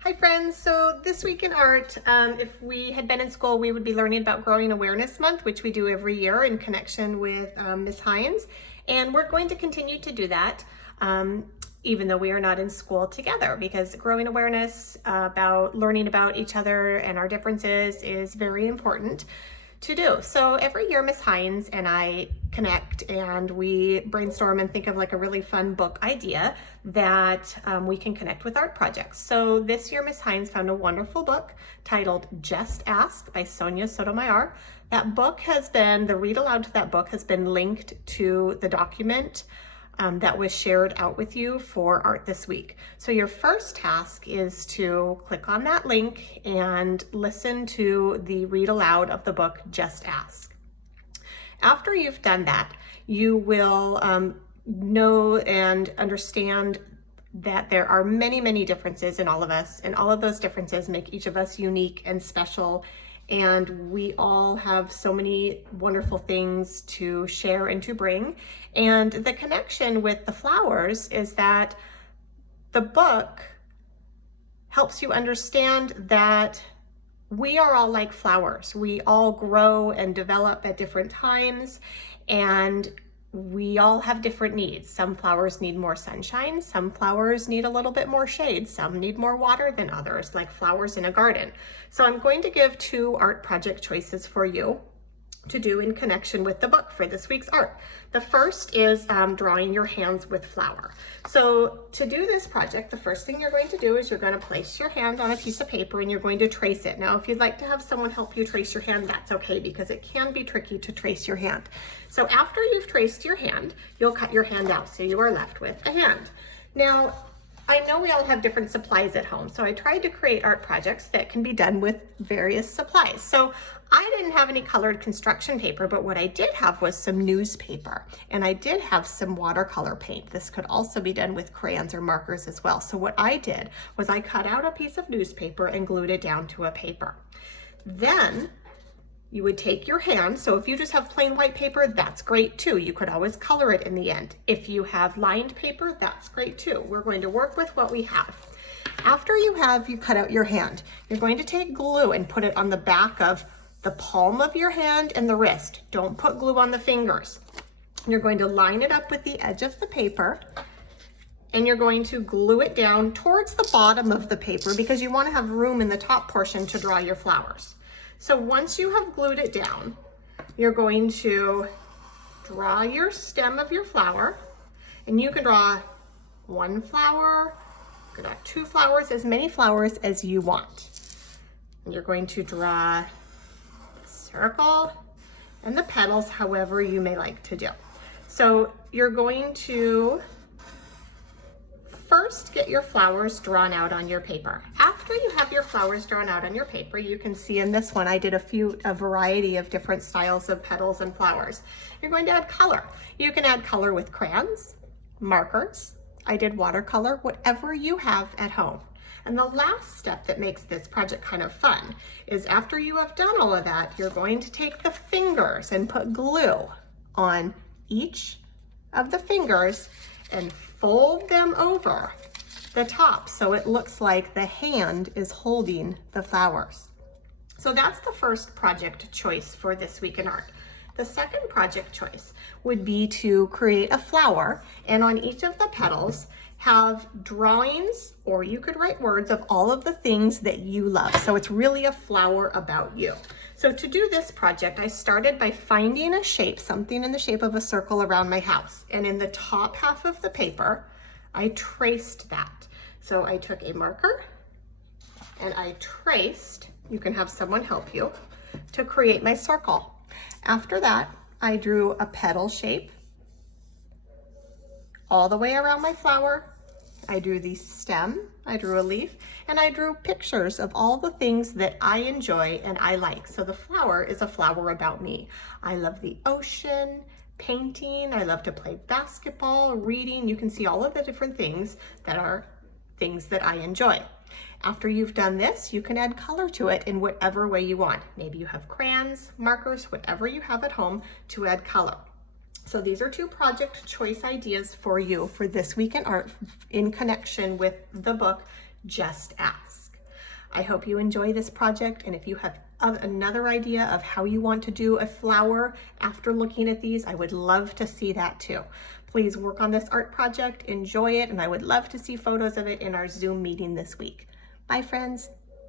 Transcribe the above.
Hi friends, so this week in art, if we had been in school, we would be learning about Growing Awareness Month, which we do every year in connection with Ms. Hines. And we're going to continue to do that, even though we are not in school together, because growing awareness about learning about each other and our differences is very important to do. So every year Ms. Hines and I connect and we brainstorm and think of like a really fun book idea that we can connect with art projects. So this year Ms. Hines found a wonderful book titled Just Ask by Sonia Sotomayor. That book has been, the read aloud to that book has been linked to the document that was shared out with you for Art This Week. So your first task is to click on that link and listen to the read aloud of the book Just Ask. After you've done that, you will know and understand that there are many, many differences in all of us, and all of those differences make each of us unique and special. And we all have so many wonderful things to share and to bring. And the connection with the flowers is that the book helps you understand that we are all like flowers. We all grow and develop at different times, and we all have different needs. Some flowers need more sunshine, some flowers need a little bit more shade, some need more water than others, like flowers in a garden. So I'm going to give 2 art project choices for you to do in connection with the book for this week's art. The first is drawing your hands with flour. So to do this project, the first thing you're going to do is you're going to place your hand on a piece of paper and you're going to trace it. Now, if you'd like to have someone help you trace your hand, that's okay, because it can be tricky to trace your hand. So after you've traced your hand, you'll cut your hand out, so you are left with a hand. Now, I know we all have different supplies at home, so I tried to create art projects that can be done with various supplies. So I didn't have any colored construction paper, but what I did have was some newspaper, and I did have some watercolor paint. This could also be done with crayons or markers as well. So what I did was I cut out a piece of newspaper and glued it down to a paper. Then you would take your hand. So if you just have plain white paper, that's great too. You could always color it in the end. If you have lined paper, that's great too. We're going to work with what we have. After you cut out your hand, you're going to take glue and put it on the back of the palm of your hand and the wrist. Don't put glue on the fingers. You're going to line it up with the edge of the paper, and you're going to glue it down towards the bottom of the paper because you want to have room in the top portion to draw your flowers. So once you have glued it down, you're going to draw your stem of your flower, and you can draw 1 flower, you can draw 2 flowers, as many flowers as you want. And you're going to draw a circle and the petals however you may like to do. So you're going to first get your flowers drawn out on your paper. After you have your flowers drawn out on your paper, you can see in this one I did a variety of different styles of petals and flowers. You're going to add color. You can add color with crayons, markers. I did watercolor, whatever you have at home. And the last step that makes this project kind of fun is after you have done all of that, you're going to take the fingers and put glue on each of the fingers and fold them over the top so it looks like the hand is holding the flowers. So that's the first project choice for this week in art. The second project choice would be to create a flower, and on each of the petals have drawings, or you could write words of all of the things that you love. So it's really a flower about you. So to do this project, I started by finding a shape, something in the shape of a circle around my house. And in the top half of the paper, I traced that. So I took a marker and I traced, you can have someone help you, to create my circle. After that, I drew a petal shape all the way around my flower. I drew the stem, I drew a leaf, and I drew pictures of all the things that I enjoy and I like. So the flower is a flower about me. I love the ocean, painting, I love to play basketball, reading. You can see all of the different things that are things that I enjoy. After you've done this, you can add color to it in whatever way you want. Maybe you have crayons, markers, whatever you have at home to add color. So these are 2 project choice ideas for you for this week in art in connection with the book Just Ask. I hope you enjoy this project, and if you have another idea of how you want to do a flower after looking at these, I would love to see that too. Please work on this art project, enjoy it, and I would love to see photos of it in our Zoom meeting this week. Bye, friends.